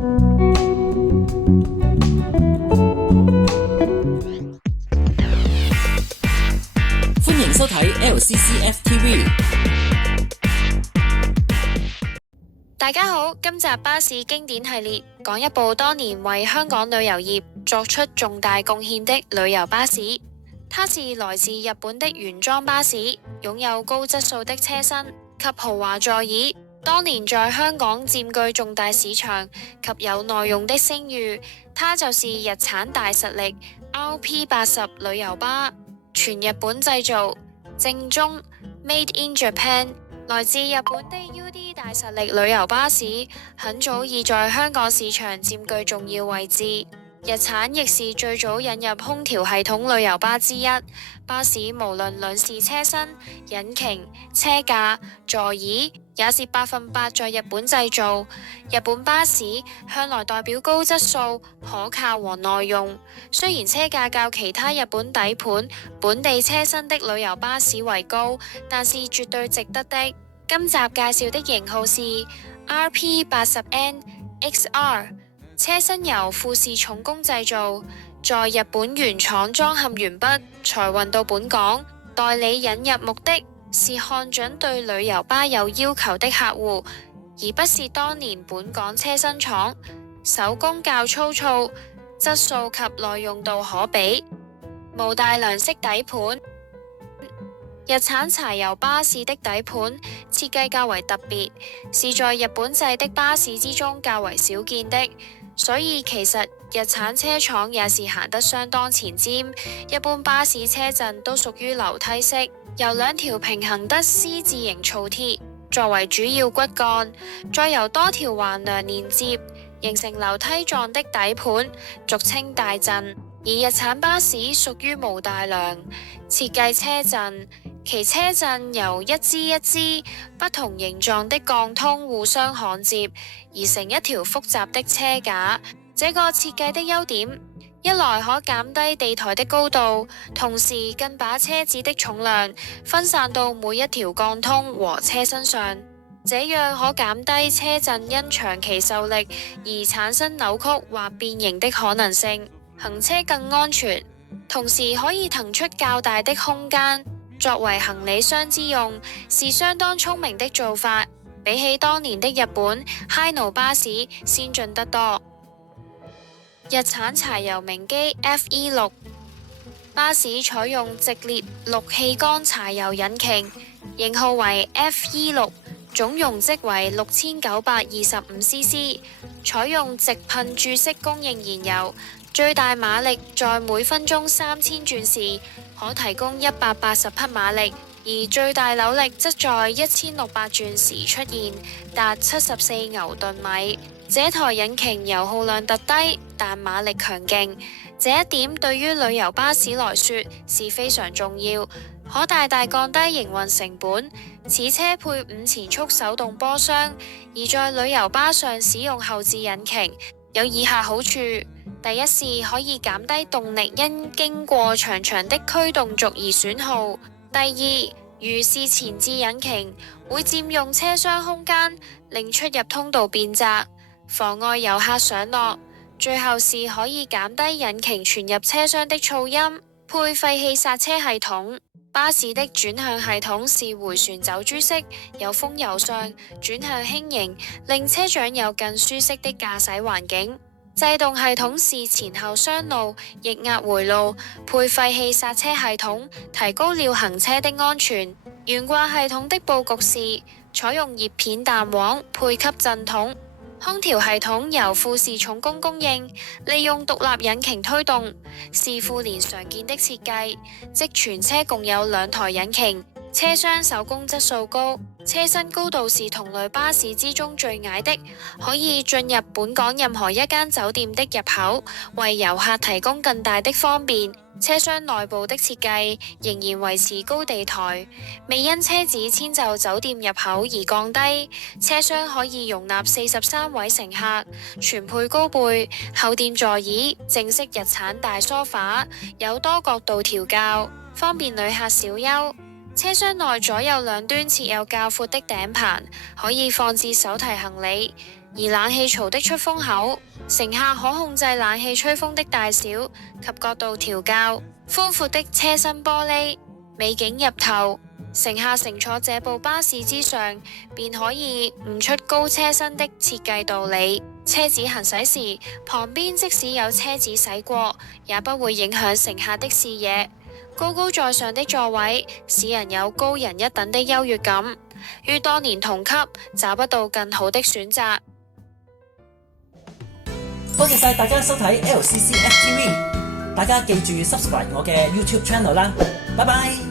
歡迎收睇 LCCF TV。大家好，今集巴士經典系列講一部當年為香港旅遊業作出重大貢獻的旅遊巴士。它是來自日本的原裝巴士，擁有高質素的車身及豪華座椅。當年在香港佔據重大市場及有耐用的聲譽。它就是日產大實力 RP80 旅遊巴，全日本製造，正宗 Made in Japan。來自日本的 UD 大實力旅遊巴士，很早已在香港市場佔據重要位置。日產亦是最早引入空調系統旅遊巴之一。巴士無論輪式車身、引擎、車架、座椅，也是100%在日本製造。日本巴士向來代表高質素、可靠和耐用。雖然車價較其他日本底盤、本地車身的旅遊巴士為高，但是絕對值得的。今集介紹的型號是 RP80N XR， 車身由富士重工製造，在日本原廠裝嵌完畢才運到本港。代理引入目的是看準對旅遊巴有要求的客戶，而不是當年本港車身廠。手工較粗糙，質素及耐用度可比。無大梁式底盤，日產柴油巴士的底盤設計較為特別，是在日本製的巴士之中較為少見的，所以其實日產車廠也是行得相當前瞻。一般巴士車陣都屬於樓梯式，由兩條平行的 C 字形槽鐵作為主要骨幹，再由多條橫梁連接，形成樓梯狀的底盤，俗稱大陣。而日產巴士屬於無大梁設計車陣，其車陣由一支一支不同形狀的鋼通互相焊接，而成一條複雜的車架。這個設計的優點，一來可減低地台的高度，同時更把車子的重量分散到每一條鋼通和車身上，這樣可減低車陣因長期受力而產生扭曲或變形的可能性，行車更安全，同時可以騰出較大的空間作為行李箱之用，是相當聰明的做法，比起當年的日本 Hino 巴士先進得多。日產柴油明基 FE6 巴士採用直列6氣缸柴油引擎，型號為 FE6， 總容積為6925cc， 採用直噴注式供應燃油，最大馬力在每分鐘3000轉時可提供180匹馬力，而最大扭力則在1600轉時出現，達74牛頓米。這台引擎油耗量特低，但馬力強勁，這一點對於旅遊巴士來說是非常重要，可大大降低營運成本。此車配5前速手動波箱，而在旅遊巴上使用後置引擎，有以下好處：第一是可以減低動力因經過長長的驅動軸而損耗；第二，如是前置引擎會佔用車廂空間，令出入通道變窄，妨礙遊客上落；最後是可以減低引擎傳入車廂的噪音。配廢氣剎車系統，巴士的轉向系統是迴旋走珠式，有風由上，轉向輕盈，令車長有更舒適的駕駛環境。制動系統是前後雙路逆壓回路，配廢氣剎車系統，提高了行車的安全。懸掛系統的佈局是採用葉片彈簧配給震筒。空調系統由富士重工供應，利用獨立引擎推動，是富聯常見的設計，即全車共有2台引擎。車廂手工質素高，車身高度是同類巴士之中最矮的，可以進入本港任何一間酒店的入口，為遊客提供更大的方便。車廂內部的設計仍然維持高地台，未因車子遷就酒店入口而降低。車廂可以容納43位乘客，全配高背、後墊座椅，正式日產大梳化，有多角度調校，方便旅客小休。車廂內左右兩端設有較闊的頂棚，可以放置手提行李。而冷氣槽的出風口，乘客可控制冷氣吹風的大小及角度調校。寬闊的車身玻璃，美景入頭，乘客乘坐這部巴士之上，便可以悟出高車身的設計道理。車子行駛時，旁邊即使有車子駛過，也不會影響乘客的視野。高高在上的座位，使人有高人一等的優越感。於當年同級，找不到更好的選擇。多謝晒大家收睇 LCCF TV，大家記住 subscribe 我嘅 YouTube channel 啦，拜拜。